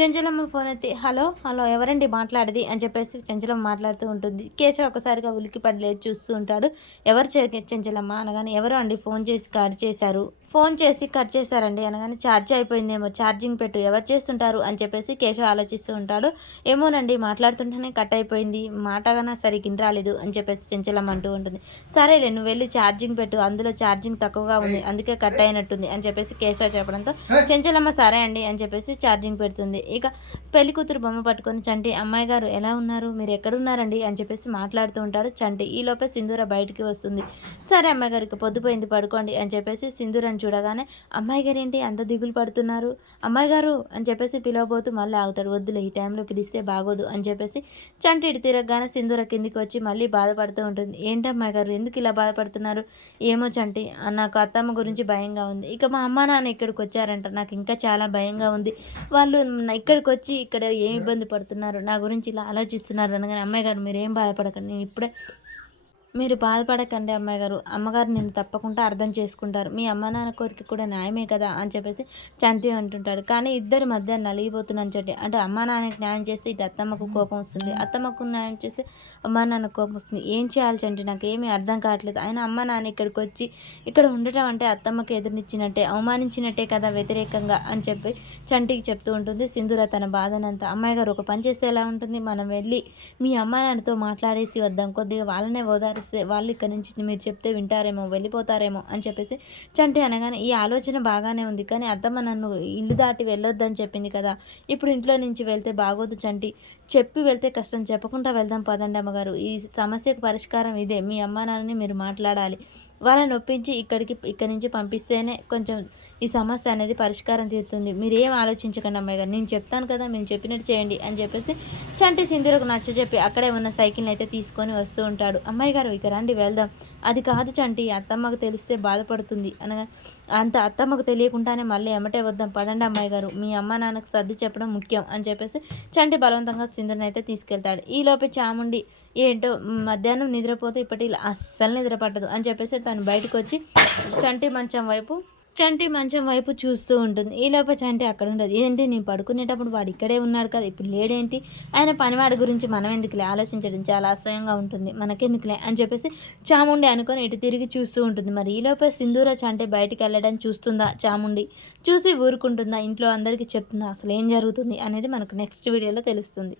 Chenchalamma phone ఎత్తి hello hello ఎవరండి మాట్లాడేది అని చెప్పేసి చెంచలమ్మ మాట్లాడుతూ ఉంటుంది. కేశవ్ ఒకసారిగా ఉలిక్కిపడి లేచి చూస్తూ ఉంటాడు. ఎవరు చెంచలమ్మ అనగానే ఎవరో అండి ఫోన్ చేసి కట్ చేశారండి అనగానే ఛార్జ్ అయిపోయిందేమో, ఛార్జింగ్ పెట్టు, ఎవరు చేస్తుంటారు అని చెప్పేసి కేశవ్ ఆలోచిస్తూ ఉంటాడు. ఏమోనండి మాట్లాడుతుంటేనే కట్ అయిపోయింది, మాటగానే సరిగ్గా రాలేదు అని చెప్పేసి చెంచలమ్మ అంటూ ఉంటుంది. సరేలే నువ్వు వెళ్ళి ఛార్జింగ్ పెట్టు, అందులో ఛార్జింగ్ తక్కువగా ఉంది అందుకే కట్ అయినట్టుంది అని చెప్పేసి కేశవ్ చెప్పడంతో చెంచలమ్మ సరే అండి అని చెప్పేసి ఛార్జింగ్ పెడుతుంది. ఇక పెళ్లి కూతురు బొమ్మ పట్టుకొని చంటి అమ్మాయి గారు ఎలా ఉన్నారు, మీరు ఎక్కడున్నారండి అని చెప్పేసి మాట్లాడుతూ ఉంటాడు చంటి. ఈలోపే సింధూర బయటికి వస్తుంది. సరే అమ్మాయి గారికి పొద్దుపోయింది పడుకోండి అని చెప్పేసి సింధూరని చూడగానే అమ్మాయి గారు ఏంటి అంత దిగులు పడుతున్నారు, అమ్మాయి గారు అని చెప్పేసి పిలవబోతూ మళ్ళీ ఆగుతాడు. వద్దులే ఈ టైంలో పిలిస్తే బాగోదు అని చెప్పేసి చంటి ఇటు తిరగగానే సింధూర కిందికి వచ్చి మళ్ళీ బాధపడుతూ ఉంటుంది. ఏంటమ్మాయి గారు ఎందుకు ఇలా బాధపడుతున్నారు? ఏమో చంటి నాకు అత్తమ్మ గురించి భయంగా ఉంది. ఇక మా అమ్మ నాన్న ఇక్కడికి వచ్చారంట, నాకు ఇంకా చాలా భయంగా ఉంది. వాళ్ళు ఇక్కడికి వచ్చి ఇక్కడ ఏం ఇబ్బంది పడుతున్నారు, నా గురించి ఇలా ఆలోచిస్తున్నారు అనగానే అమ్మాయి గారు మీరేం బాధపడకండి, నేను ఇప్పుడే మీరు బాధపడకండి అమ్మాయి గారు, అమ్మగారు నేను తప్పకుండా అర్థం చేసుకుంటారు, మీ అమ్మ నాన్న కోరిక కూడా న్యాయమే కదా అని చెప్పేసి చంటి అంటుంటాడు. కానీ ఇద్దరి మధ్య నలిగిపోతున్నాను చంటి. అంటే అమ్మ నాన్నకి న్యాయం చేస్తే ఇటు అత్తమ్మకు కోపం వస్తుంది, అత్తమ్మకు న్యాయం చేస్తే అమ్మ నాన్నకు కోపం వస్తుంది. ఏం చేయాలి చంటి, నాకు ఏమీ అర్థం కావట్లేదు. ఆయన అమ్మ నాన్న ఇక్కడికి వచ్చి ఇక్కడ ఉండటం అంటే అత్తమ్మకి ఎదురునిచ్చినట్టే, అవమానించినట్టే కదా వ్యతిరేకంగా అని చెప్పి చంటికి చెప్తూ ఉంటుంది సింధూర తన బాధనంతా. అమ్మాయి గారు ఒక పని చేస్తే ఎలా ఉంటుంది, మనం వెళ్ళి మీ అమ్మ నాన్నతో మాట్లాడేసి వద్దాం, కొద్దిగా వాళ్ళనే ఓదారి వాళ్ళు ఇక్కడ నుంచి మీరు చెప్తే వింటారేమో, వెళ్ళిపోతారేమో అని చెప్పేసి చంటి అనగానే ఈ ఆలోచన బాగానే ఉంది, కానీ అత్తమ్మ నన్ను ఇల్లు దాటి వెళ్ళొద్దని చెప్పింది కదా, ఇప్పుడు ఇంట్లో నుంచి వెళ్తే బాగోదు చంటి, చెప్పి వెళ్తే కష్టం, చెప్పకుండా వెళ్దాం పదండి అమ్మగారు, ఈ సమస్యకు పరిష్కారం ఇదే, మీ అమ్మ నాన్నని మీరు మాట్లాడాలి, వాళ్ళని ఒప్పించి ఇక్కడి నుంచి పంపిస్తేనే కొంచెం ఈ సమస్య అనేది పరిష్కారం తీరుతుంది, మీరేం ఆలోచించకండి అమ్మాయి గారు, నేను చెప్తాను కదా మీరు చెప్పినట్టు చేయండి అని చెప్పేసి చంటి సింధూరకు నచ్చజెప్పి అక్కడే ఉన్న సైకిల్ని అయితే తీసుకొని వస్తూ ఉంటాడు. అమ్మాయి గారు ఇక రండి వెళ్దాం, అది కాదు చంటి అత్తమ్మకు తెలిస్తే బాధపడుతుంది అనగా అంత అత్తమ్మకు తెలియకుండానే మళ్ళీ ఎమ్మటే వద్దాం పదండి అమ్మాయి గారు, మీ అమ్మ నాన్నకు సర్ది చెప్పడం ముఖ్యం అని చెప్పేసి చంటి బలవంతంగా సింధుని అయితే తీసుకెళ్తాడు. ఈలోపే చాముండి ఏంటో మధ్యాహ్నం నిద్రపోతే ఇప్పటి అస్సలు నిద్ర పట్టదు అని చెప్పేసి తను బయటకు వచ్చి చంటి మంచం వైపు చూస్తూ ఉంటుంది. ఈలోపే చంటి అక్కడ ఉండదు. ఏంటి నేను పడుకునేటప్పుడు వాడు ఇక్కడే ఉన్నాడు కదా, ఇప్పుడు లేడేంటి, ఆయన పనివాడి గురించి మనం ఎందుకులే ఆలోచించడం, చాలా అసహ్యంగా ఉంటుంది, మనకెందుకులే అని చెప్పేసి చాముండి అనుకొని ఇటు తిరిగి చూస్తూ ఉంటుంది. మరి ఈలోపే సింధూర చంటి బయటికి వెళ్ళడం చూస్తుందా చాముండి, చూసి ఊరుకుంటుందా, ఇంట్లో అందరికీ చెప్తుందా, అసలు ఏం జరుగుతుంది అనేది మనకు నెక్స్ట్ వీడియోలో తెలుస్తుంది.